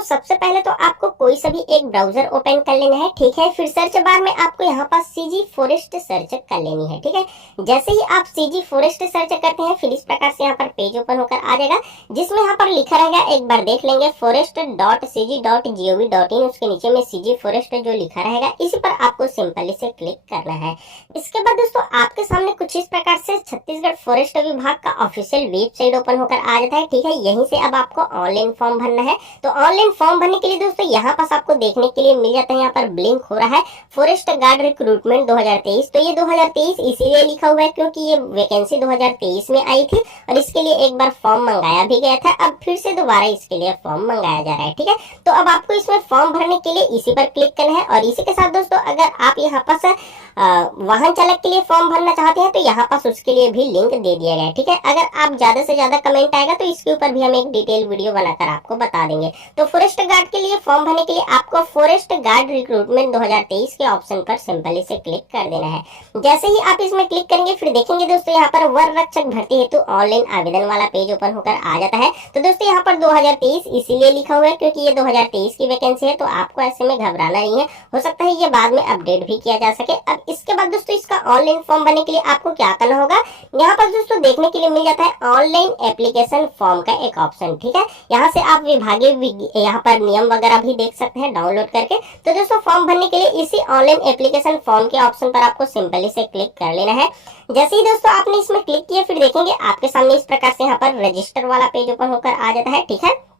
दोस्तों सबसे पहले तो आपको कोई सा भी एक ब्राउजर ओपन कर लेना है, ठीक है। फिर सर्च बार में आपको यहाँ पर सीजी फॉरेस्ट सर्च कर लेनी है, ठीक है। जैसे ही आप सीजी फॉरेस्ट सर्च करते हैं फिर इस प्रकार से यहाँ पर पेज ओपन होकर आ जाएगा, जिसमें यहाँ पर लिखा रहेगा, एक बार देख लेंगे, forest.cg.gov.in। उसके नीचे में सीजी फॉरेस्ट जो लिखा रहेगा इसी पर आपको सिंपली से क्लिक करना है। इसके बाद दोस्तों आपके सामने कुछ इस प्रकार से छत्तीसगढ़ फॉरेस्ट विभाग का ऑफिशियल वेबसाइट ओपन होकर आ जाता है, ठीक है। यहीं से अब आपको ऑनलाइन फॉर्म भरना है। तो ऑनलाइन फॉर्म भरने के लिए दोस्तों यहाँ पास आपको देखने के लिए मिल जाता है, यहाँ पर ब्लिंक हो रहा है फॉरेस्ट गार्ड रिक्रूटमेंट 2023। तो ये 2023 इसीलिए लिखा हुआ है क्योंकि ये वैकेंसी 2023 में आई थी और इसके लिए एक बार फॉर्म मंगाया भी गया था। अब फिर से दोबारा इसके लिए फॉर्म मंगाया जा रहा है, ठीक है। तो अब आपको इसमें फॉर्म भरने के लिए इसी पर क्लिक करना है। और इसी के साथ दोस्तों अगर आप यहाँ पास वाहन चालक के लिए फॉर्म भरना चाहते हैं तो यहाँ पास उसके लिए भी लिंक दे दिया गया है, ठीक है। अगर आप ज्यादा से ज्यादा कमेंट आएगा तो इसके ऊपर भी हम एक डिटेल वीडियो बनाकर आपको बता देंगे। तो फॉरेस्ट गार्ड के लिए फॉर्म भरने के लिए आपको फॉरेस्ट गार्ड रिक्रूटमेंट 2023 के ऑप्शन पर सिंपली से क्लिक कर देना है। जैसे ही आप इसमें क्लिक करेंगे फिर देखेंगे दोस्तों यहाँ पर वन रक्षक भर्ती हेतु ऑनलाइन आवेदन वाला पेज ओपन होकर आ जाता है। तो दोस्तों यहाँ पर 2023 इसीलिए लिखा हुआ है क्योंकि ये 2023 की वैकेंसी है, तो आपको ऐसे में घबराना नहीं है, हो सकता है ये बाद में अपडेट भी किया जा सके। अब इसके बाद दोस्तों इसका ऑनलाइन फॉर्म भरने के लिए आपको क्या करना होगा, यहाँ पर दोस्तों देखने के लिए मिल जाता है ऑनलाइन एप्लीकेशन फॉर्म का एक ऑप्शन, ठीक है। यहाँ से आप विभागीय यहाँ पर नियम वगैरह भी देख सकते हैं डाउनलोड करके। तो दोस्तों फॉर्म भरने के लिए इसी ऑनलाइन एप्लीकेशन फॉर्म के ऑप्शन पर आपको सिंपली से क्लिक कर लेना है। जैसे ही दोस्तों आपने इसमें क्लिक किया फिर देखेंगे आपके सामने इस प्रकार से यहाँ पर रजिस्टर वाला पेज ओपन होकर आ जाता है, ठीक है।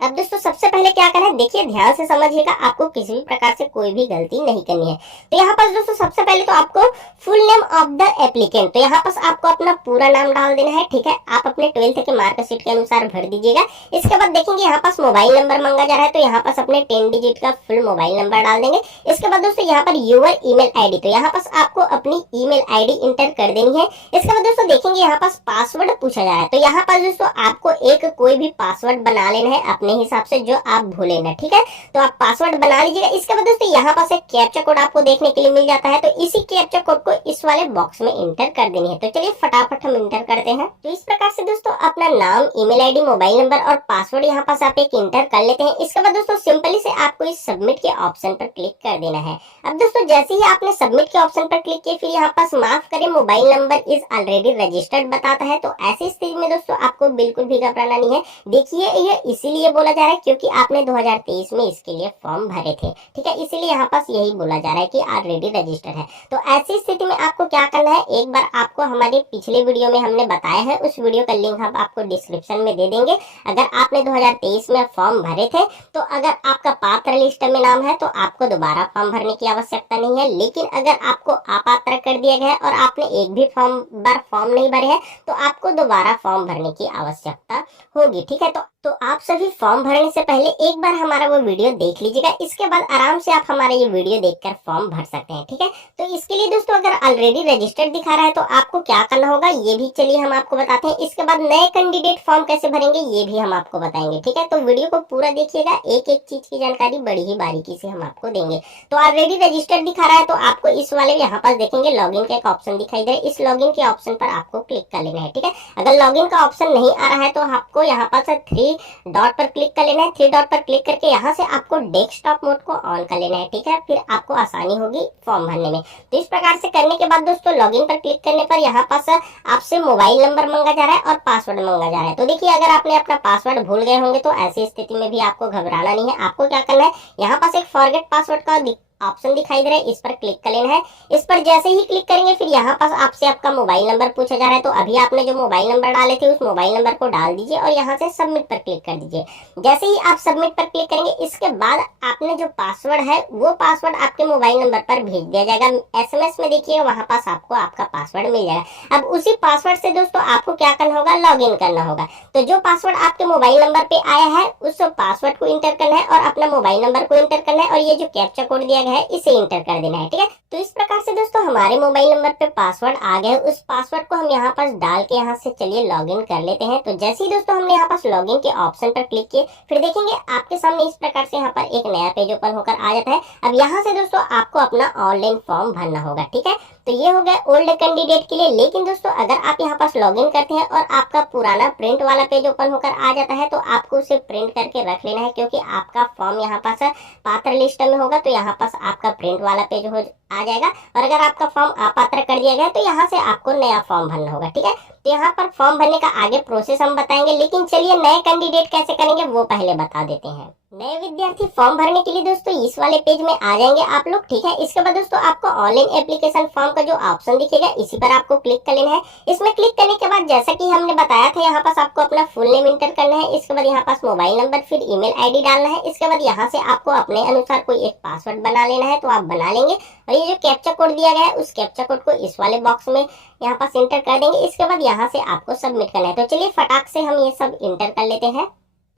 अब दोस्तों सबसे पहले क्या करना है, देखिए ध्यान से समझिएगा, आपको किसी भी प्रकार से कोई भी गलती नहीं करनी है। तो यहाँ पर दोस्तों सबसे पहले तो आपको full name of the applicant, तो यहाँ पर आपको अपना पूरा नाम डाल देना है, ठीक है। आप अपने 12th के मार्कशीट के अनुसार भर दीजिएगा। इसके बाद देखेंगे यहाँ पास मोबाइल नंबर मांगा जा रहा है, तो यहाँ पास अपने 10 डिजिट का फुल मोबाइल नंबर डाल देंगे। इसके बाद दोस्तों यहाँ पर यूर ईमेल आईडी, तो यहाँ पास आपको अपनी ईमेल आईडी इंटर कर देनी है। इसके बाद दोस्तों देखेंगे यहाँ पास पासवर्ड पूछा जा रहा है, तो यहाँ पर दोस्तों आपको एक कोई भी पासवर्ड बना लेना है अपने हिसाब से जो आप भूले ना, ठीक है। तो आप पासवर्ड बना लीजिएगा। इसके बाद दोस्तों यहाँ पास एक कैप्चा कोड आपको देखने के लिए मिल जाता है, तो इसी कैप्चा कोड को इस वाले बॉक्स में इंटर कर देनी है। तो चलिए फटाफट हम इंटर करते हैं। तो इस प्रकार से दोस्तों अपना नाम, ईमेल आईडी, मोबाइल नंबर और पासवर्ड यहाँ पास आप एक इंटर कर लेते हैं। इसके बाद दोस्तों सिंपली से आपको इस सबमिट के ऑप्शन पर क्लिक कर देना है। अब दोस्तों जैसे ही आपने सबमिट के ऑप्शन पर क्लिक किया फिर यहाँ पास माफ करें mobile number is already registered बताता है। तो ऐसी स्थिति में दोस्तों आपको बिल्कुल भी घबराना नहीं है। देखिए ये इसीलिए बोला जा रहा है क्योंकि आपने 2023 में इसके लिए फॉर्म भरे थे, ठीक है। इसीलिए यहाँ पास यही बोला जा रहा है कि ऑलरेडी रजिस्टर्ड है। तो ऐसी स्थिति में आपको क्या करना है, एक बार आपको हमारे पिछले वीडियो में हमने बताया है, उस वीडियो का लिंक हम आपको डिस्क्रिप्शन में दे देंगे। अगर आपने 2023 में फॉर्म भरे थे तो अगर आपका पात्र लिस्ट में नाम है तो आपको दोबारा फॉर्म भरने की आवश्यकता नहीं है। लेकिन अगर आपको अपात्र कर दिया गया है और आपने एक भी फॉर्म नहीं भरे है तो आपको दोबारा फॉर्म भरने की आवश्यकता होगी, ठीक है। तो आप सभी फॉर्म भरने से पहले एक बार हमारा वो वीडियो देख लीजिएगा। इसके बाद आराम से आप हमारा ये वीडियो देखकर फॉर्म भर सकते हैं, ठीक है। तो इसके लिए दोस्तों अगर ऑलरेडी रजिस्टर्ड दिखा रहा है तो आपको क्या करना होगा ये भी चलिए हम आपको बताते हैं। इसके बाद नए कैंडिडेट फॉर्म कैसे भरेंगे ये भी हम आपको बताएंगे, ठीक है। तो वीडियो को पूरा देखिएगा, एक एक चीज की जानकारी बड़ी ही बारीकी से हम आपको देंगे। तो ऑलरेडी रजिस्टर्ड दिखा रहा है तो आपको इस वाले यहाँ पर देखेंगे लॉगिन का एक ऑप्शन दिखाई दे रहा है, इस लॉगिन के ऑप्शन पर आपको क्लिक कर लेना है, ठीक है। अगर लॉगिन का ऑप्शन नहीं आ रहा है तो आपको यहाँ पर 3 डॉट पर क्लिक कर लेना है। 3 डॉट पर क्लिक करके यहाँ से आपको डेस्कटॉप मोड को ऑन कर लेना है, ठीक है। फिर आपको आसानी होगी फॉर्म भरने में। तो इस प्रकार से करने के बाद दोस्तों लॉगिन पर क्लिक करने पर यहाँ पास आपसे मोबाइल नंबर मांगा जा रहा है और पासवर्ड मांगा जा रहा है। तो देखिए अगर आपने अपना पासवर्ड भूल गए होंगे तो ऐसी स्थिति में भी आपको घबराना नहीं है। आपको क्या करना है, यहाँ पास एक फॉरगेट पासवर्ड का ऑप्शन दिखाई दे रहा है, इस पर क्लिक कर लेना है। इस पर जैसे ही क्लिक करेंगे फिर यहाँ पास आपसे आपका मोबाइल नंबर पूछा जा रहा है। तो अभी आपने जो मोबाइल नंबर डाले थे उस मोबाइल नंबर को डाल दीजिए और यहाँ से सबमिट पर क्लिक कर दीजिए। जैसे ही आप सबमिट पर क्लिक करेंगे इसके बाद आपने जो पासवर्ड है वो पासवर्ड आपके मोबाइल नंबर पर भेज दिया जाएगा। SMS में देखिए वहाँ पास आपको आपका पासवर्ड मिल जाएगा। अब उसी पासवर्ड से दोस्तों आपको क्या करना होगा, लॉग इन करना होगा। तो जो पासवर्ड आपके मोबाइल नंबर पे आया है उस पासवर्ड को इंटर करना है और अपना मोबाइल नंबर को इंटर करना है और ये जो कैप्चा कोड दिया गया है इसे इंटर कर देना है, ठीक है। तो इस प्रकार से दोस्तों हमारे मोबाइल नंबर पे पासवर्ड आ गया है। उस पासवर्ड को हम यहाँ पास डाल के यहाँ से चलिए लॉगिन कर लेते हैं। तो जैसे ही दोस्तों हमने यहाँ पास लॉगिन के ऑप्शन पर क्लिक किए फिर देखेंगे आपके सामने इस प्रकार से यहाँ पर एक नया पेज ओपन होकर आ जाता है। अब यहाँ से दोस्तों आपको अपना ऑनलाइन फॉर्म भरना होगा, ठीक है। तो ये हो गया ओल्ड कैंडिडेट के लिए। लेकिन दोस्तों अगर आप यहाँ पास लॉगिन करते हैं और आपका पुराना प्रिंट वाला पेज ओपन होकर आ जाता है तो आपको उसे प्रिंट करके रख लेना है, क्योंकि आपका फॉर्म यहाँ पास पात्र लिस्ट में होगा तो यहाँ पास आपका प्रिंट वाला पेज हो आ जाएगा। और अगर आपका फॉर्म अपात्र कर दिया गया तो यहाँ से आपको नया फॉर्म भरना होगा, ठीक है। तो यहाँ पर फॉर्म भरने का आगे प्रोसेस हम बताएंगे, लेकिन चलिए नए कैंडिडेट कैसे करेंगे वो पहले बता देते हैं। नए विद्यार्थी फॉर्म भरने के लिए दोस्तों इस वाले पेज में आ जाएंगे आप लोग, ठीक है। इसके बाद दोस्तों आपको ऑनलाइन एप्लीकेशन फॉर्म का जो ऑप्शन दिखेगा इसी पर आपको क्लिक कर लेना है। इसमें क्लिक करने के बाद जैसा कि हमने बताया था यहाँ पास आपको अपना फुल नेम इंटर करना है। इसके बाद यहाँ पास मोबाइल नंबर फिर ईमेल आईडी डालना है। इसके बाद यहाँ से आपको अपने अनुसार कोई एक पासवर्ड बना लेना है, तो आप बना लेंगे। और ये जो कैप्चा कोड दिया गया है उस कैप्चा कोड को इस वाले बॉक्स में यहाँ पास इंटर कर देंगे। इसके बाद यहाँ से आपको सबमिट करना है। तो चलिए फटाक से हम ये सब इंटर कर लेते हैं।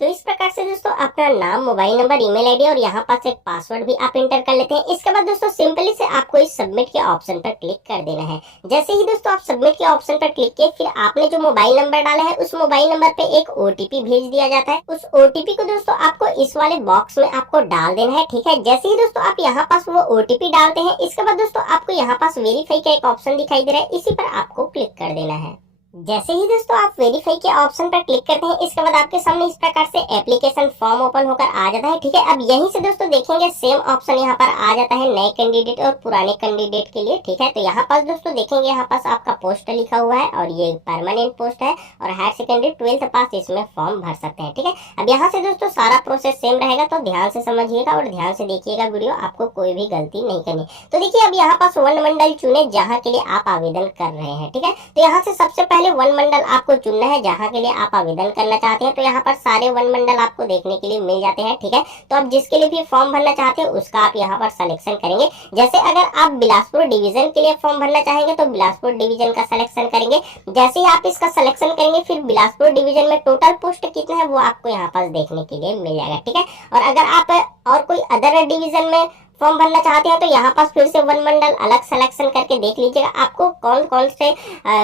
तो इस प्रकार से दोस्तों अपना नाम, मोबाइल नंबर, ईमेल आईडी और यहाँ पास एक पासवर्ड भी आप इंटर कर लेते हैं। इसके बाद दोस्तों सिंपली से आपको इस सबमिट के ऑप्शन पर क्लिक कर देना है। जैसे ही दोस्तों आप सबमिट के ऑप्शन पर क्लिक किए, फिर आपने जो मोबाइल नंबर डाला है उस मोबाइल नंबर पे एक ओटीपी भेज दिया जाता है। उस ओटीपी को दोस्तों आपको इस वाले बॉक्स में आपको डाल देना है, ठीक है। जैसे ही दोस्तों आप यहाँ पास वो ओटीपी डालते हैं, इसके बाद दोस्तों आपको यहाँ पास वेरीफाई का एक ऑप्शन दिखाई दे रहा है, इसी पर आपको क्लिक कर देना है। जैसे ही दोस्तों आप वेरीफाई के ऑप्शन पर क्लिक करते हैं, इसके बाद आपके सामने इस प्रकार से एप्लीकेशन फॉर्म ओपन होकर आ जाता है, ठीक है। अब यहीं से दोस्तों देखेंगे सेम ऑप्शन यहाँ पर आ जाता है नए कैंडिडेट और पुराने कैंडिडेट के लिए, ठीक है। तो यहाँ पास दोस्तों देखेंगे यहाँ पास आपका पोस्ट लिखा हुआ है और ये परमानेंट पोस्ट है और हायर सेकेंडरी 12th पास इसमें फॉर्म भर सकते हैं, ठीक है। अब यहाँ से दोस्तों सारा प्रोसेस सेम रहेगा, तो ध्यान से समझिएगा और ध्यान से देखिएगा वीडियो, आपको कोई भी गलती नहीं करनी। तो देखिए अब यहाँ पास वन मंडल चुने जहाँ के लिए आप आवेदन कर रहे हैं, ठीक है। तो यहाँ से सबसे पहले वन मंडल आपको चुनना है जहाँ के लिए आप आवेदन करना चाहते हैं। तो यहाँ पर सारे वन मंडल आपको देखने के लिए मिल जाते हैं, ठीक है। तो आप जिसके लिए भी फॉर्म भरना चाहते हैं उसका आप यहाँ पर सिलेक्शन करेंगे। जैसे अगर आप बिलासपुर डिवीजन के लिए फॉर्म भरना चाहेंगे तो बिलासपुर डिवीजन का सिलेक्शन करेंगे। जैसे ही आप इसका सिलेक्शन करेंगे फिर बिलासपुर डिवीजन में टोटल पोस्ट कितना है वो आपको यहाँ पास देखने के लिए मिल जाएगा, ठीक है। और अगर आप और कोई अदर डिवीजन में फॉर्म भरना चाहते हैं तो यहाँ पास फिर से वन मंडल अलग सिलेक्शन करके देख लीजिएगा, आपको कौन कौन से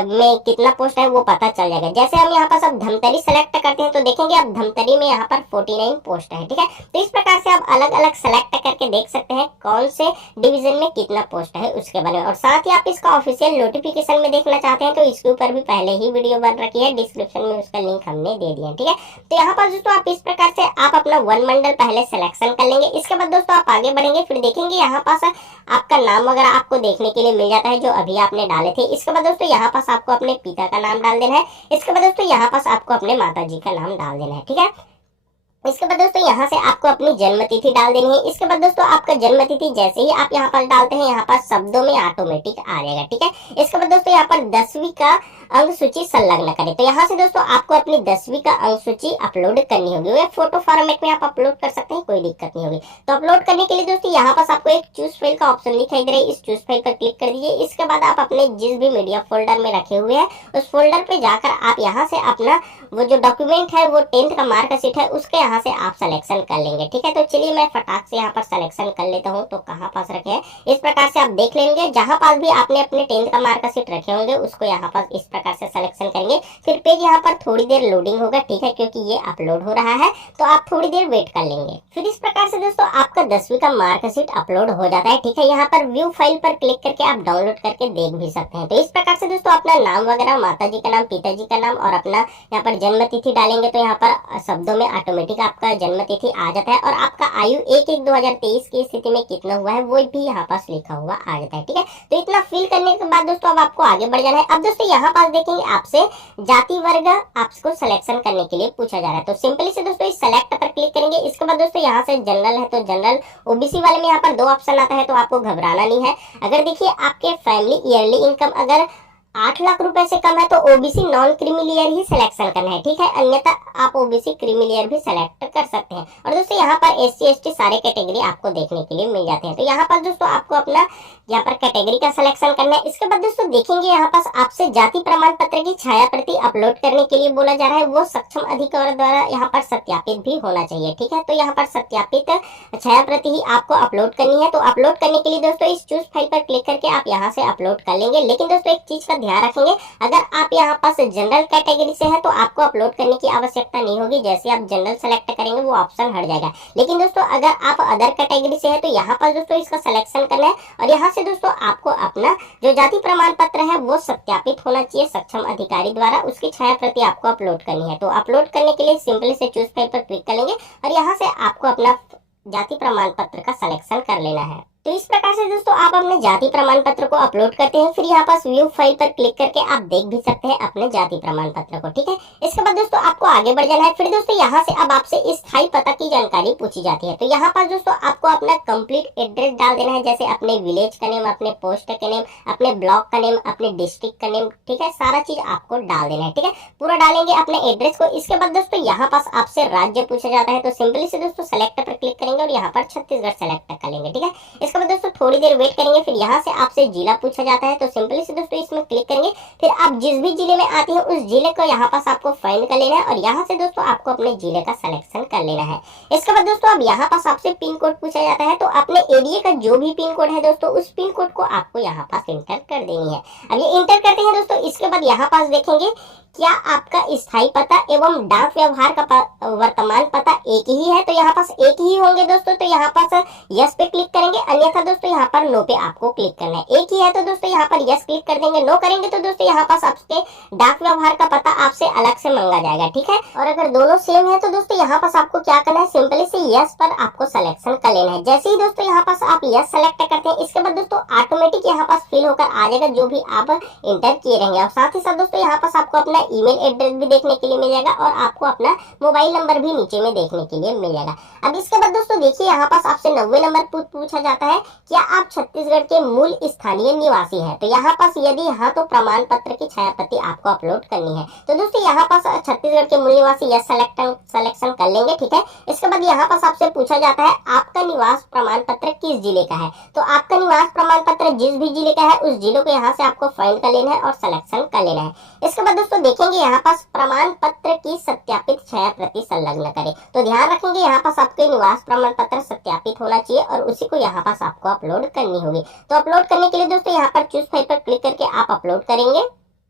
में कितना पोस्ट है वो पता चल जाएगा। जैसे हम यहाँ पास अब धमतरी सेलेक्ट करते हैं तो देखेंगे अब धमतरी में यहाँ पर 49 पोस्ट है, ठीक है। तो इस प्रकार से आप अलग अलग सेलेक्ट करके देख सकते हैं कौन से डिवीजन में कितना पोस्ट है उसके बारे में। और साथ ही आप इसका ऑफिशियल नोटिफिकेशन में देखना चाहते हैं तो इसके ऊपर भी पहले ही वीडियो बन रखी है, डिस्क्रिप्शन में उसका लिंक हमने दे दिया, ठीक है। तो यहाँ पर दोस्तों आप इस प्रकार से आप अपना वन मंडल पहले सिलेक्शन कर लेंगे। इसके बाद दोस्तों आप आगे बढ़ेंगे, फिर देखेंगे यहाँ पास आपका नाम वगैरह आपको देखने के लिए मिल जाता है जो अभी आपने डाले थे। इसके बाद दोस्तों यहाँ पास आपको अपने पिता का नाम डाल देना है। इसके बाद दोस्तों यहाँ पास आपको अपने माता जी का नाम डाल देना है, ठीक है। इसके बाद दोस्तों यहाँ से आपको अपनी जन्म तिथि डाल देनी है। इसके बाद दोस्तों आपका जन्म तिथि जैसे ही आप यहाँ पर डालते हैं यहाँ पर शब्दों में ऑटोमेटिक आ जाएगा, ठीक है। इसके बाद दोस्तों यहाँ पर 10वीं का अंक सूची संलग्न करें। तो यहाँ से दोस्तों आपको अपनी 10वीं का अंक सूची अपलोड करनी होगी, वो फोटो फॉर्मेट में आप अपलोड कर सकते हैं, कोई दिक्कत नहीं होगी। तो अपलोड करने के लिए दोस्तों यहाँ पास आपको एक चूज फाइल का ऑप्शन दिखाई दे रहा है, इस चूज फाइल पर क्लिक कर दीजिए। इसके बाद आप अपने जिस भी मीडिया फोल्डर में रखे हुए हैं उस फोल्डर पे जाकर आप यहाँ से अपना वो जो डॉक्यूमेंट है वो 10th का मार्कशीट है उसके यहाँ से आप सिलेक्शन कर लेंगे, ठीक है। तो चलिए मैं फटाक से यहाँ पर सिलेक्शन कर लेता हूँ। तो कहाँ पास रखे हैं इस प्रकार से आप देख लेंगे, जहाँ पास भी आपने अपने 10th का मार्कशीट रखे होंगे उसको यहाँ पास इस प्रकार से सिलेक्शन करेंगे। फिर पेज यहाँ पर थोड़ी देर लोडिंग होगा, ठीक है, क्योंकि ये अपलोड हो रहा है, तो आप थोड़ी देर वेट कर लेंगे। फिर इस प्रकार से दोस्तों आपका 10वीं का मार्कशीट अपलोड हो जाता है, ठीक है। यहाँ पर व्यू फाइल पर क्लिक करके आप डाउनलोड करके देख भी सकते हैं। तो इस प्रकार से दोस्तों अपना नाम वगैरह, माता जी का नाम, पिताजी का नाम और अपना यहाँ पर जन्म तिथि डालेंगे तो यहाँ पर शब्दों में ऑटोमेटिक आपका जन्म तिथि आ जाता है और आपका आयु 1/1/2023 की स्थिति में कितना हुआ है वो भी यहाँ पास लिखा हुआ आ जाता है, ठीक है। तो इतना फिल करने के बाद दोस्तों अब आपको आगे बढ़ जाना है। अब दोस्तों यहाँ पास देखेंगे आपसे जाति वर्ग आपको सिलेक्शन करने के लिए पूछा जा रहा है। तो सिंपली से दोस्तों इस सेलेक्ट पर क्लिक करेंगे। इसके बाद दोस्तों यहाँ से जनरल है तो जनरल, ओबीसी वाले में यहाँ पर 2 ऑप्शन आता है, तो आपको घबराना नहीं है। अगर देखिए आपके फैमिली ईयरली इनकम अगर 8 लाख रुपए से कम है तो ओबीसी नॉन क्रीमिलियर ही सिलेक्शन करना है, ठीक है। अन्यथा आप ओबीसी क्रीमिलियर भी सिलेक्ट कर सकते हैं। और दोस्तों यहाँ पर एससी एसटी सारे कैटेगरी आपको देखने के लिए मिल जाते हैं। तो यहाँ पर दोस्तों आपको अपना यहाँ पर कैटेगरी का सिलेक्शन करना है। इसके बाद दोस्तों देखेंगे यहाँ पास आपसे जाति प्रमाण पत्र की छाया प्रति अपलोड करने के लिए बोला जा रहा है, वो सक्षम अधिकारी द्वारा यहाँ पर सत्यापित भी होना चाहिए, ठीक है। तो यहाँ पर सत्यापित छाया प्रति ही आपको अपलोड करनी है। तो अपलोड करने के लिए दोस्तों इस चूज फाइल पर क्लिक करके आप यहाँ से अपलोड कर लेंगे। लेकिन दोस्तों एक चीज का ध्यान रखेंगे। अगर आप यहाँ पास जनरल कैटेगरी से है तो आपको अपलोड करने की आवश्यकता नहीं होगी, जैसे आप जनरल सेलेक्ट करेंगे वो ऑप्शन हट जाएगा। लेकिन दोस्तों अगर आप अदर कैटेगरी से है तो यहाँ पर दोस्तों इसका सिलेक्शन करना है और यहाँ से दोस्तों आपको अपना जो जाति प्रमाण पत्र है वो सत्यापित होना चाहिए सक्षम अधिकारी द्वारा, उसकी छाया प्रति आपको अपलोड करनी है। तो अपलोड करने के लिए सिंपली से चूज फाइल पर क्लिक करेंगे और यहाँ से आपको अपना जाति प्रमाण पत्र का सिलेक्शन कर लेना है। तो इस प्रकार से दोस्तों आप अपने जाति प्रमाण पत्र को अपलोड करते हैं, फिर यहाँ पास व्यू फाइल पर क्लिक करके आप देख भी सकते हैं अपने जाति प्रमाण पत्र को, ठीक है। इसके बाद दोस्तों आपको आगे बढ़ जाना है। फिर दोस्तों यहाँ से अब आपसे स्थायी पता की जानकारी पूछी जाती है। तो यहाँ पास दोस्तों आपको अपना कंप्लीट एड्रेस डाल देना है, जैसे अपने विलेज का नेम, अपने पोस्ट का नेम, अपने ब्लॉक का नेम, अपने डिस्ट्रिक्ट का नेम, ठीक है। सारा चीज आपको डाल देना है, ठीक है। पूरा डालेंगे अपने एड्रेस को। इसके बाद दोस्तों यहाँ पास आपसे राज्य पूछा जाता है, तो सिंपली से दोस्तों सेलेक्ट पर क्लिक करेंगे और यहाँ पर छत्तीसगढ़ सेलेक्ट कर लेंगे, ठीक है। इसके बाद दोस्तों थोड़ी देर वेट करेंगे, फिर यहाँ से आपसे जिला पूछा जाता है, तो सिंपली से दोस्तों इसमें क्लिक करेंगे। फिर आप जिस भी जिले में आते हैं उस जिले को यहाँ पास आपको फाइंड कर लेना है और यहाँ से दोस्तों आपको अपने जिले का सिलेक्शन कर लेना है। इसके बाद दोस्तों अब यहाँ पास आपसे पिन कोड पूछा जाता है, तो अपने एरिया का जो भी पिन कोड है दोस्तों उस पिन कोड को आपको यहाँ पास इंटर कर देनी है। अब ये इंटर करते हैं दोस्तों, इसके बाद यहाँ पास देखेंगे क्या आपका स्थायी पता एवं डाक व्यवहार का वर्तमान पता एक ही है, तो यहाँ पास एक ही होंगे दोस्तों, तो यहाँ पास यस पे क्लिक करेंगे, अन्यथा दोस्तों यहाँ पर नो पे आपको क्लिक करना है। एक ही है तो दोस्तों यहाँ पर यस क्लिक कर देंगे, नो करेंगे तो दोस्तों यहाँ पास आपके डाक व्यवहार का पता आपसे अलग से मांगा जाएगा, ठीक है। और अगर दोनों सेम है तो दोस्तों यहाँ पास आपको क्या करना है, सिंपली से यस पर आपको सिलेक्शन कर लेना है। जैसे ही दोस्तों यहाँ पास आप यस सेलेक्ट करते हैं, इसके बाद दोस्तों ऑटोमेटिक यहाँ पास फिल होकर आ जाएगा जो भी आप इंटर किए रहेंगे। और साथ ही साथ दोस्तों यहाँ पास आपको अपना ईमेल एड्रेस भी देखने के लिए मिल जाएगा और आपको अपना मोबाइल नंबर भी नीचे में देखने के लिए मिल जाएगा। अब इसके बाद दोस्तों देखिए यहाँ पास आपसे 90 नंबर पूछा जाता है, क्या आप छत्तीसगढ़ के मूल स्थानीय निवासी हैं, तो यहाँ पास यदि हाँ तो प्रमाण पत्र की छाया प्रति आपको अपलोड करनी है। तो दोस्तों यहाँ पास छत्तीसगढ़ के मूल निवासी यस सिलेक्शन कर लेंगे, ठीक है। इसके बाद यहाँ पास आपसे पूछा जाता है आपका निवास प्रमाण पत्र किस जिले का है, तो आपका निवास प्रमाण पत्र जिस भी जिले का है उस जिले को यहाँ से आपको फाइंड कर लेना है और सिलेक्शन कर लेना है। इसके बाद दोस्तों देखेंगे यहाँ पास प्रमाण पत्र की सत्यापित छाया प्रति संलग्न करें, तो ध्यान रखेंगे यहाँ पास आपके निवास प्रमाण पत्र सत्यापित होना चाहिए और उसी को यहाँ पास आपको अपलोड करनी होगी। तो अपलोड करने के लिए दोस्तों यहाँ पर चूज फाइल पर क्लिक करके आप अपलोड करेंगे।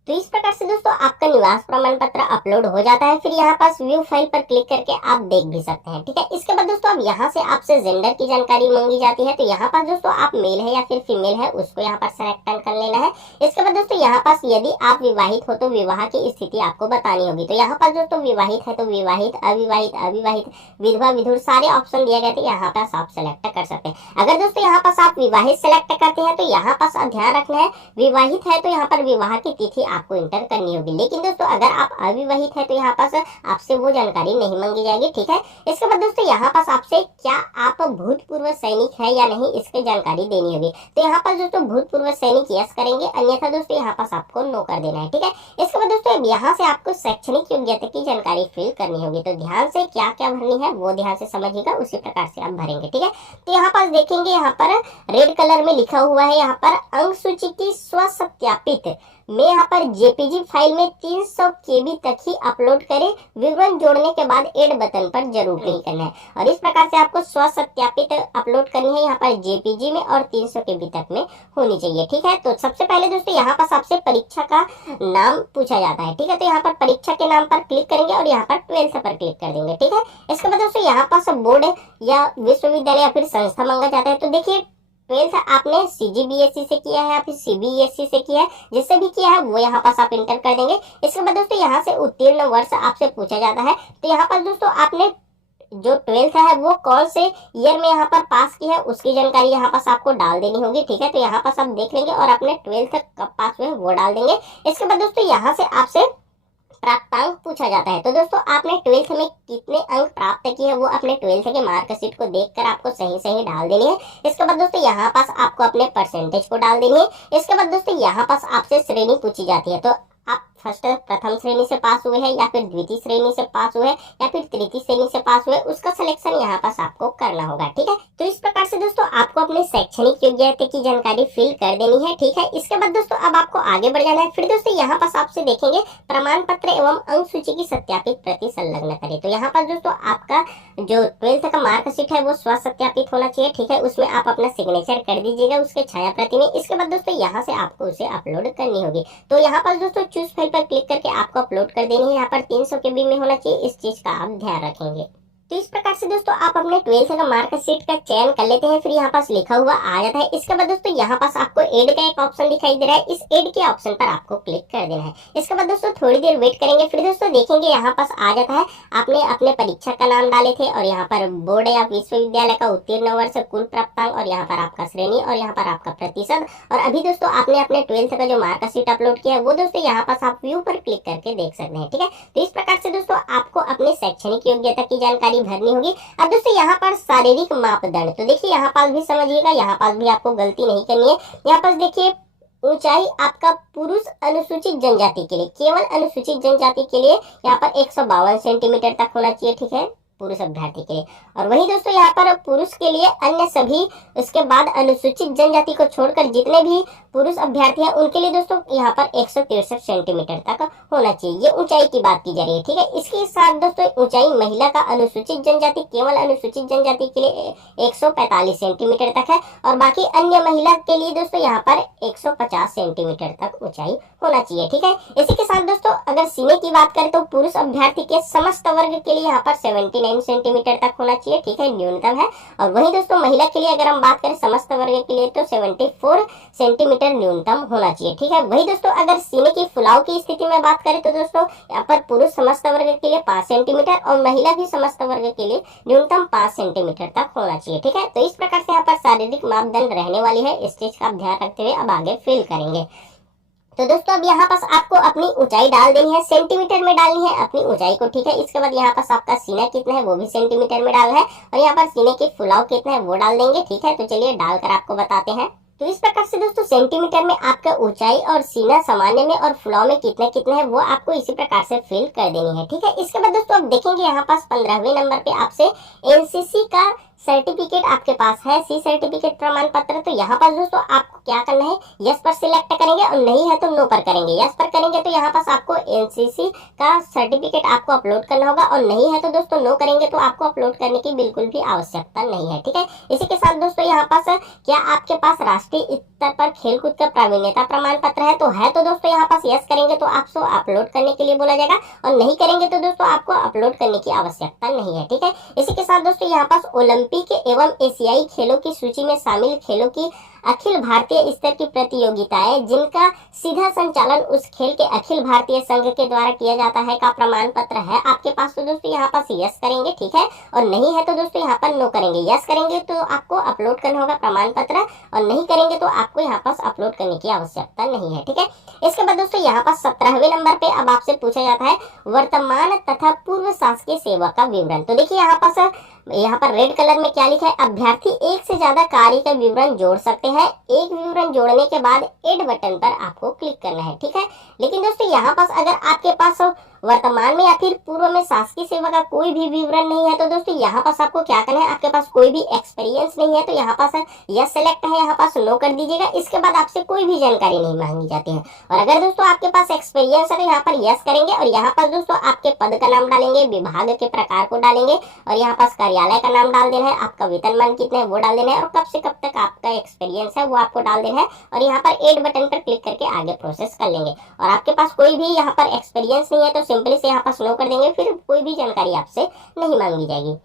तो इस प्रकार से दोस्तों आपका निवास प्रमाण पत्र अपलोड हो जाता है। फिर यहाँ पास व्यू फाइल पर क्लिक करके आप देख भी सकते हैं, ठीक है। इसके बाद दोस्तों अब यहाँ से आपसे जेंडर की जानकारी मांगी जाती है, तो यहाँ पास दोस्तों आप मेल है या फिर फीमेल है उसको यहाँ पर सेलेक्ट कर लेना है। इसके बाद दोस्तों यहाँ पास यदि आप विवाहित हो तो विवाह की स्थिति आपको बतानी होगी, तो यहाँ पास दोस्तों विवाहित है तो विवाहित, अविवाहित, अविवाहित, विधवा, विधुर सारे ऑप्शन दिए गए थे, यहाँ पास आप सेलेक्ट कर सकते हैं। अगर दोस्तों यहाँ पास आप विवाहित सेलेक्ट करते हैं तो यहाँ पास ध्यान रखना है विवाहित है तो यहाँ पर विवाह की तिथि आपको इंटर करनी होगी। लेकिन दोस्तों अगर आप अविवाहित है तो यहाँ पास आपसे वो जानकारी नहीं मांगी जाएगी, ठीक है। इसके बाद दोस्तों यहाँ पास आपसे क्या आप भूतपूर्व सैनिक है या नहीं इसकी जानकारी देनी होगी, तो यहाँ पर दोस्तों भूतपूर्व सैनिक यस करेंगे, अन्यथा दोस्तों यहाँ पास आपको नो कर देना है, ठीक है। इसके बाद दोस्तों यहाँ से आपको शैक्षणिक योग्यता की जानकारी फिल करनी होगी, तो ध्यान से क्या क्या भरनी है वो ध्यान से समझिएगा, उसी प्रकार से आप भरेंगे, ठीक है। तो यहाँ पास देखेंगे यहाँ पर रेड कलर में लिखा हुआ है यहाँ पर अंक सूची की स्वसत्यापित में यहाँ पर जेपीजी फाइल में 300 KB तक ही अपलोड करें, विवरण जोड़ने के बाद ऐड बटन पर जरूर क्लिक करना है। और इस प्रकार से आपको स्वसत्यापित अपलोड करनी है यहाँ पर जेपीजी में और 300 KB तक में होनी चाहिए, ठीक है। तो सबसे पहले दोस्तों यहाँ पास आपसे परीक्षा का नाम पूछा जाता है, ठीक है। तो यहाँ पर परीक्षा के नाम पर क्लिक करेंगे और यहाँ पर 12th पर क्लिक कर देंगे, ठीक है। इसके बाद दोस्तों यहाँ पास बोर्ड या विश्वविद्यालय या फिर संस्था मांगा जाता है, तो देखिए 12th आपने CGBSE से किया है या फिर CBSE से किया है, जिससे भी किया है वो यहाँ पास आप इंटर कर देंगे। इसके बाद दोस्तों यहाँ से उत्तीर्ण वर्ष आपसे पूछा जाता है, तो यहाँ पर दोस्तों आपने जो 12th है वो कौन से ईयर में यहाँ पर पास की है उसकी जानकारी यहाँ पास आपको डाल देनी होगी, ठीक है। तो यहाँ पास आप देख लेंगे और अपने 12th कब पास हुए वो डाल देंगे। इसके बाद दोस्तों यहाँ से आपसे प्राप्तांक पूछा जाता है, तो दोस्तों आपने 12th में कितने अंक प्राप्त किए हैं वो अपने 12th के मार्कशीट को देखकर आपको सही सही डाल देनी है। इसके बाद दोस्तों यहाँ पास आपको अपने परसेंटेज को डाल देनी है। इसके बाद दोस्तों यहाँ पास आपसे श्रेणी पूछी जाती है, तो आप फर्स्ट प्रथम श्रेणी से पास हुए हैं या फिर द्वितीय श्रेणी से पास हुए या फिर तृतीय श्रेणी से पास हुए, उसका सिलेक्शन यहाँ पास आपको करना होगा। ठीक है, तो इस प्रकार से दोस्तों आपको अपने शैक्षणिक योग्यता की जानकारी फिल कर देनी है। ठीक है, इसके बाद दोस्तों अब आपको आगे बढ़ जाना है। फिर दोस्तों यहाँ पास आपसे देखेंगे प्रमाण पत्र एवं अंक सूची की सत्यापित प्रति संलग्न करें। तो यहाँ पास दोस्तों आपका जो 12th का मार्कशीट है वो स्व सत्यापित होना चाहिए। ठीक है, उसमें आप अपना सिग्नेचर कर दीजिएगा उसके छाया प्रति में। इसके बाद दोस्तों यहाँ से आपको उसे अपलोड करनी होगी। तो यहाँ पर दोस्तों चूज फाइल पर क्लिक करके आपको अपलोड कर देनी है। यहाँ पर 300 KB में होना चाहिए, इस चीज का आप ध्यान रखेंगे। तो इस प्रकार से दोस्तों आप अपने 12th का मार्कशीट का चयन कर लेते हैं। फिर यहाँ पास लिखा हुआ आ जाता है। इसके बाद दोस्तों यहाँ पास आपको ऐड का एक ऑप्शन दिखाई दे रहा है, इस ऐड के ऑप्शन पर आपको क्लिक कर देना है। इसके बाद दोस्तों थोड़ी देर वेट करेंगे। फिर दोस्तों देखेंगे यहाँ पास आ जाता है, आपने अपने परीक्षा का नाम डाले थे और यहाँ पर बोर्ड या विश्वविद्यालय का उत्तीर्ण वर्ष, कुल प्राप्तांक और यहाँ पर आपका श्रेणी और यहाँ पर आपका प्रतिशत। और अभी दोस्तों आपने अपने 12th का जो मार्कशीट अपलोड किया है वो दोस्तों यहाँ पास आप व्यू पर क्लिक करके देख सकते हैं। ठीक है, तो इस प्रकार से दोस्तों आपको अपने शैक्षणिक योग्यता की जानकारी भरनी होगी। अब दोस्तों यहाँ पर शारीरिक मापदंड, तो देखिए यहाँ पास भी समझिएगा, यहाँ पास भी आपको गलती नहीं करनी है। यहाँ पास देखिए ऊंचाई आपका पुरुष अनुसूचित जनजाति के लिए, केवल अनुसूचित जनजाति के लिए यहाँ पर 152 सेंटीमीटर तक होना चाहिए। ठीक है, पुरुष अभ्यर्थी के लिए। और वही दोस्तों यहाँ पर पुरुष के लिए अन्य सभी, उसके बाद अनुसूचित जनजाति को छोड़कर जितने भी पुरुष अभ्यर्थी हैं उनके लिए दोस्तों यहाँ पर 163 सेंटीमीटर तक होना चाहिए। ये ऊंचाई की बात की जा रही है। ठीक है, इसके साथ दोस्तों ऊंचाई महिला का अनुसूचित जनजाति, केवल अनुसूचित जनजाति के लिए 145 सेंटीमीटर तक है और बाकी अन्य महिला के लिए दोस्तों यहाँ पर 150 सेंटीमीटर तक ऊंचाई होना चाहिए। ठीक है, इसी के साथ दोस्तों अगर सीने की बात करें तो पुरुष अभ्यर्थी के समस्त वर्ग के लिए यहाँ पर 79 सेंटीमीटर तक होना चाहिए। ठीक है, न्यूनतम है। और वही दोस्तों महिला के लिए अगर हम बात करें समस्त वर्ग के लिए तो 74 सेंटीमीटर न्यूनतम होना चाहिए। ठीक है, वही दोस्तों अगर सीने की फुलाव की स्थिति में बात करें तो दोस्तों यहाँ पर पुरुष समस्त वर्ग के लिए 5 सेंटीमीटर और महिला भी समस्त वर्ग के लिए न्यूनतम 5 सेंटीमीटर तक होना चाहिए। ठीक है, तो इस प्रकार से यहाँ पर शारीरिक मापदंड रहने वाली है, इस चीज का आप ध्यान रखते हुए अब आगे फिल करेंगे। तो दोस्तों अब यहाँ पास आपको अपनी ऊंचाई डाल देनी है, सेंटीमीटर में डालनी है अपनी ऊंचाई को। ठीक है, इसके बाद यहाँ पास आपका सीना कितना है वो भी सेंटीमीटर में डालना है और यहाँ पर सीने की फुलाव कितना है वो डाल देंगे। ठीक है, तो चलिए डालकर आपको बताते हैं। तो इस प्रकार से दोस्तों सेंटीमीटर में आपका ऊंचाई और सीना सामान्य में और फुलाव में कितना कितना है वो आपको इसी प्रकार से फिल कर देनी है। ठीक है, इसके बाद दोस्तों अब देखेंगे यहाँ पास 15वें नंबर पे आपसे एनसीसी का सर्टिफिकेट आपके पास है, सी सर्टिफिकेट प्रमाण पत्र। तो यहाँ पास दोस्तों आपको क्या करना है, यस पर सिलेक्ट करेंगे और नहीं है तो नो पर करेंगे। यस पर करेंगे तो यहाँ पास आपको एनसीसी का सर्टिफिकेट आपको अपलोड करना होगा और नहीं है तो दोस्तों नो करेंगे तो आपको अपलोड करने की बिल्कुल भी आवश्यकता नहीं है। ठीक है, इसी के साथ दोस्तों यहाँ पास क्या आपके पास राष्ट्रीय स्तर पर खेलकूद का प्रावीण्यता प्रमाण पत्र है, तो है तो दोस्तों यहाँ पास यस करेंगे तो आपको अपलोड करने के लिए बोला जाएगा और नहीं करेंगे तो दोस्तों आपको अपलोड करने की आवश्यकता नहीं है। ठीक है, इसी के साथ दोस्तों यहाँ पास ओलंपिक एवं एशियाई खेलों की सूची में शामिल खेलों की अखिल भारतीय स्तर की प्रतियोगिताएं जिनका सीधा संचालन उस खेल के अखिल भारतीय संघ के द्वारा किया जाता है का प्रमाण पत्र है आपके पास, तो दोस्तों यहाँ पास यस करेंगे। ठीक है, और नहीं है तो दोस्तों यहाँ पर नो करेंगे। यस करेंगे तो आपको अपलोड करना होगा प्रमाण पत्र और नहीं करेंगे तो आपको यहाँ पास अपलोड करने की आवश्यकता नहीं है। ठीक है, इसके बाद दोस्तों यहाँ पास 17वें नंबर पे अब आपसे पूछा जाता है वर्तमान तथा पूर्व शासकीय सेवा का विवरण। तो देखिए यहाँ पर रेड कलर में क्या लिखा है, अभ्यर्थी एक से ज्यादा कार्य का विवरण जोड़ सकते हैं। एक विवरण जोड़ने के बाद ऐड बटन पर आपको क्लिक करना है। ठीक है, लेकिन दोस्तों यहाँ पास अगर आपके पास वर्तमान में या फिर पूर्व में शासकीय सेवा का कोई भी विवरण नहीं है तो दोस्तों यहाँ पास आपको क्या करना है, आपके पास कोई भी एक्सपीरियंस नहीं है तो यहाँ पास यस सेलेक्ट है, यहाँ पास नो कर दीजिएगा। इसके बाद आपसे कोई भी जानकारी नहीं मांगी जाती है। और अगर दोस्तों आपके पास एक्सपीरियंस है तो यहाँ पर यस करेंगे और यहाँ पास दोस्तों आपके पद का नाम डालेंगे, विभाग के प्रकार को डालेंगे और यहाँ पास कार्यालय का नाम डाल देना है, आपका वेतनमान कितना है वो डाल देना है और कब से कब तक आपका एक्सपीरियंस है वो आपको डाल देना है और यहाँ पर ऐड बटन पर क्लिक करके आगे प्रोसेस कर लेंगे। और आपके पास कोई भी यहाँ पर एक्सपीरियंस नहीं है तो सिंपली से यहाँ पास नो कर देंगे, फिर कोई भी जानकारी आपसे नहीं मांगी जाएगी।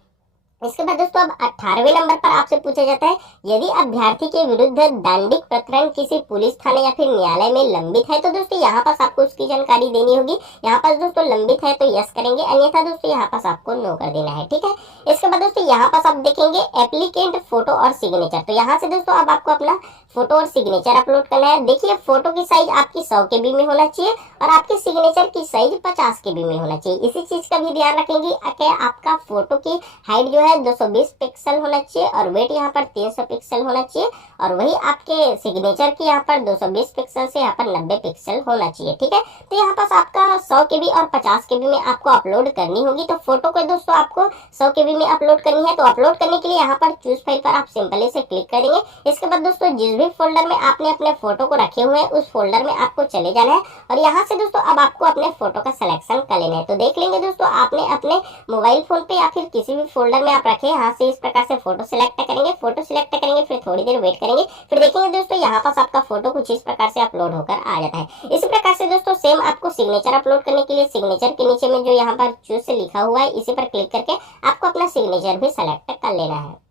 इसके बाद दोस्तों अब 18वें नंबर पर आपसे पूछा जाता है यदि अभ्यर्थी के विरुद्ध दंडिक प्रकरण किसी पुलिस थाने या फिर न्यायालय में लंबित है तो दोस्तों यहाँ पास आपको उसकी जानकारी देनी होगी। यहाँ पास दोस्तों लंबित है तो यस करेंगे, अन्यथा दोस्तों यहाँ पास आपको नो कर देना है। ठीक है, इसके बाद दोस्तों यहाँ पास आप देखेंगे एप्लीकेंट फोटो और सिग्नेचर। तो यहाँ से दोस्तों अब आपको अपना फोटो और सिग्नेचर अपलोड करना है। देखिए फोटो की साइज आपकी 100 KB में होना चाहिए और आपके सिग्नेचर की साइज 50 KB में होना चाहिए। इसी चीज का भी ध्यान रखेंगे कि आपका फोटो की हाइट जो है 220 पिक्सल होना चाहिए और वेट यहाँ पर 300 पिक्सल होना चाहिए और वही आपके सिग्नेचर की यहाँ पर 220 पिक्सल से यहाँ पर 90 पिक्सल होना चाहिए। ठीक है, तो यहाँ पास आपका 100 KB और 50 KB में आपको अपलोड करनी होगी। तो फोटो को दोस्तों आपको 100 KB में अपलोड करनी है। तो अपलोड करने के लिए यहाँ पर चूज फाइल पर आप सिंपली से क्लिक कर देंगे। इसके बाद दोस्तों जिस भी फोल्डर में आपने अपने फोटो को रखे हुए हैं उस फोल्डर में आपको चले जाना है और यहाँ से दोस्तों अब आपको अपने फोटो का सिलेक्शन कर लेना है। तो देख लेंगे दोस्तों आपने अपने मोबाइल फोन पे या फिर किसी भी फोल्डर में आप रखे, यहाँ से इस प्रकार से फोटो सिलेक्ट करेंगे। फोटो सिलेक्ट करेंगे, फिर थोड़ी देर वेट करेंगे, फिर देखेंगे दोस्तों यहाँ पास आपका फोटो कुछ इस प्रकार से अपलोड होकर आ जाता है। इसी प्रकार से दोस्तों सेम आपको सिग्नेचर अपलोड करने के लिए सिग्नेचर के नीचे में जो यहाँ पर चूज से लिखा हुआ है इसी पर क्लिक करके आपको अपना सिग्नेचर भी सेलेक्ट कर लेना है।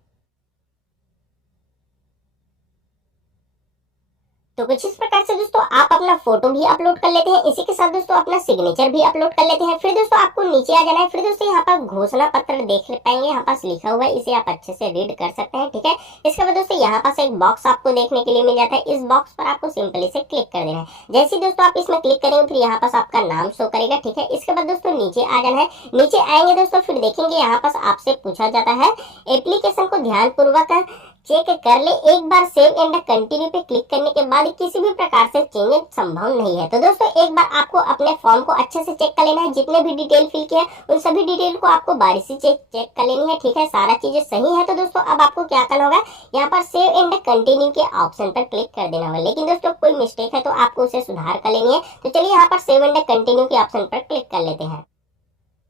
तो कुछ इस प्रकार से दोस्तों आप अपना फोटो भी अपलोड कर लेते हैं, इसी के साथ दोस्तों अपना सिग्नेचर भी अपलोड कर लेते हैं। फिर दोस्तों आपको नीचे आ जाना है। फिर दोस्तों यहाँ पर घोषणा पत्र देख पाएंगे, यहाँ पास लिखा हुआ है, इसे आप अच्छे से रीड कर सकते हैं। ठीक है, इसके बाद दोस्तों यहाँ पास एक बॉक्स आपको देखने के लिए मिल जाता है। इस बॉक्स पर आपको सिंपली से क्लिक कर देना है। जैसे दोस्तों आप इसमें क्लिक करेंगे फिर यहाँ पास आपका नाम शो करेगा। ठीक है, इसके बाद दोस्तों नीचे आ जाना है। नीचे आएंगे दोस्तों फिर देखेंगे यहाँ पास आपसे पूछा जाता है एप्लीकेशन को ध्यानपूर्वक चेक कर ले, एक बार सेव एंड कंटिन्यू पे क्लिक करने के बाद किसी भी प्रकार से चेंज संभव नहीं है। तो दोस्तों एक बार आपको अपने फॉर्म को अच्छे से चेक कर लेना है। जितने भी डिटेल फिल किया उन सभी डिटेल को आपको बारीक से चेक कर लेनी है। ठीक है, सारा चीजें सही है। तो दोस्तों अब आपको क्या करना होगा, यहाँ पर सेव एंड कंटिन्यू के ऑप्शन पर क्लिक कर देना होगा। लेकिन दोस्तों कोई मिस्टेक है तो आपको उसे सुधार कर लेनी है। तो चलिए यहाँ पर सेव एंड कंटिन्यू के ऑप्शन पर क्लिक कर लेते हैं।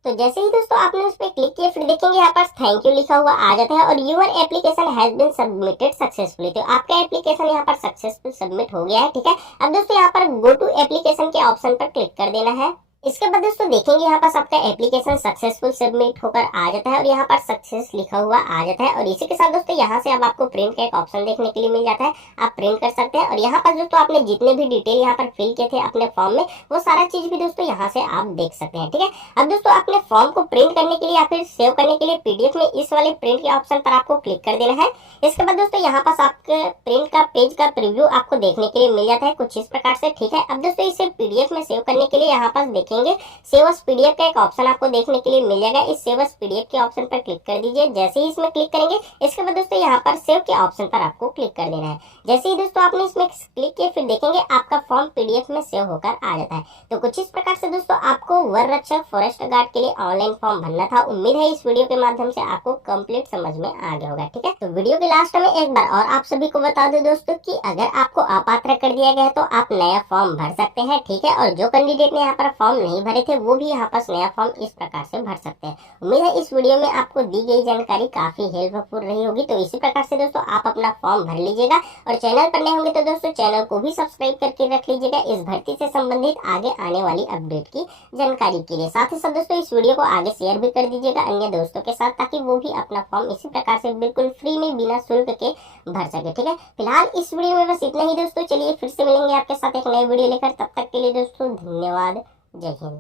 तो जैसे ही दोस्तों आपने उस पर क्लिक किया फिर देखेंगे यहाँ पर थैंक यू लिखा हुआ आ जाता है और your application has been submitted successfully. तो आपका एप्लीकेशन यहाँ पर सक्सेसफुल सबमिट हो गया है। ठीक है, अब दोस्तों यहाँ पर गो टू एप्लीकेशन के ऑप्शन पर क्लिक कर देना है। इसके बाद दोस्तों देखेंगे यहाँ पास आपका एप्लीकेशन सक्सेसफुल सबमिट होकर आ जाता है और यहाँ पर सक्सेस लिखा हुआ आ जाता है। और इसी के साथ दोस्तों यहाँ से अब आपको प्रिंट का एक ऑप्शन देखने के लिए मिल जाता है, आप प्रिंट कर सकते हैं। और यहाँ पर दोस्तों आपने जितने भी डिटेल यहाँ पर फिल किए थे अपने फॉर्म में वो सारा चीज भी दोस्तों यहाँ से आप देख सकते हैं। ठीक है, अब दोस्तों अपने फॉर्म को प्रिंट करने के लिए या फिर सेव करने के लिए पीडीएफ में इस वाले प्रिंट के ऑप्शन पर आपको क्लिक कर देना है। इसके बाद दोस्तों यहाँ पास आपके प्रिंट का पेज का प्रीव्यू आपको देखने के लिए मिल जाता है कुछ इस प्रकार से। ठीक है, अब दोस्तों इसे पीडीएफ में सेव करने के लिए यहाँ पास देखेंगे सेव एज पीडीएफ का एक ऑप्शन आपको देखने के लिए मिल जाएगा। इस सेव एज पीडीएफ के ऑप्शन पर क्लिक कर दीजिए। जैसे ही इसमें क्लिक करेंगे इसके बाद दोस्तों यहाँ पर सेव के ऑप्शन पर आपको क्लिक कर देना है। जैसे ही दोस्तों आपने इसमें क्लिक किया फिर देखेंगे आपका फॉर्म पीडीएफ में सेव होकर आ जाता है। तो कुछ इस प्रकार से दोस्तों आपको वन रक्षक फॉरेस्ट गार्ड के लिए ऑनलाइन फॉर्म भरना था। उम्मीद है इस वीडियो के माध्यम से आपको कंप्लीट समझ में आ गया होगा। ठीक है, तो वीडियो के लास्ट में एक बार और आप सभी को बता दो दोस्तों कि अगर आपको अपात्र कर दिया गया है तो आप नया फॉर्म भर सकते हैं। ठीक है, और जो कैंडिडेट ने यहाँ पर फॉर्म नहीं भरे थे वो भी यहाँ पास नया फॉर्म इस प्रकार से भर सकते हैं। उम्मीद है इस वीडियो में आपको दी गई जानकारी काफी हेल्पफुल रही होगी। तो इसी प्रकार से दोस्तों आप अपना फॉर्म भर लीजिएगा और चैनल पर नए होंगे तो दोस्तों चैनल को भी सब्सक्राइब करके रख लीजिएगा इस भर्ती से संबंधित आगे आने वाली अपडेट की जानकारी के लिए। साथ ही साथ दोस्तों इस वीडियो को आगे शेयर भी कर दीजिएगा अन्य दोस्तों के साथ ताकि वो भी अपना फॉर्म इसी प्रकार से बिल्कुल फ्री में बिना शुल्क के भर सके। ठीक है, फिलहाल इस वीडियो में बस इतना ही दोस्तों। चलिए फिर से मिलेंगे आपके साथ एक नई वीडियो लेकर, तब तक के लिए दोस्तों धन्यवाद। जय हिंद।